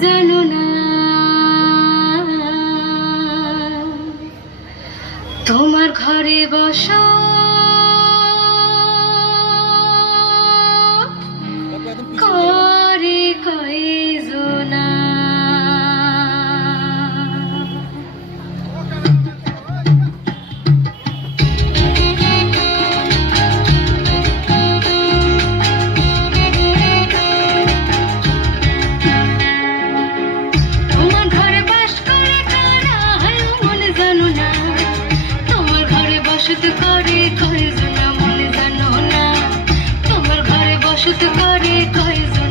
জানো না তোমার ঘরে বসা করে কয়জনা তোমার ঘরে বাস করে কারা হায় মনে জানো না তোমার ঘরে বসত করে কয়জনা মনে জানো না তোমার ঘরে বসত করে কয়জনা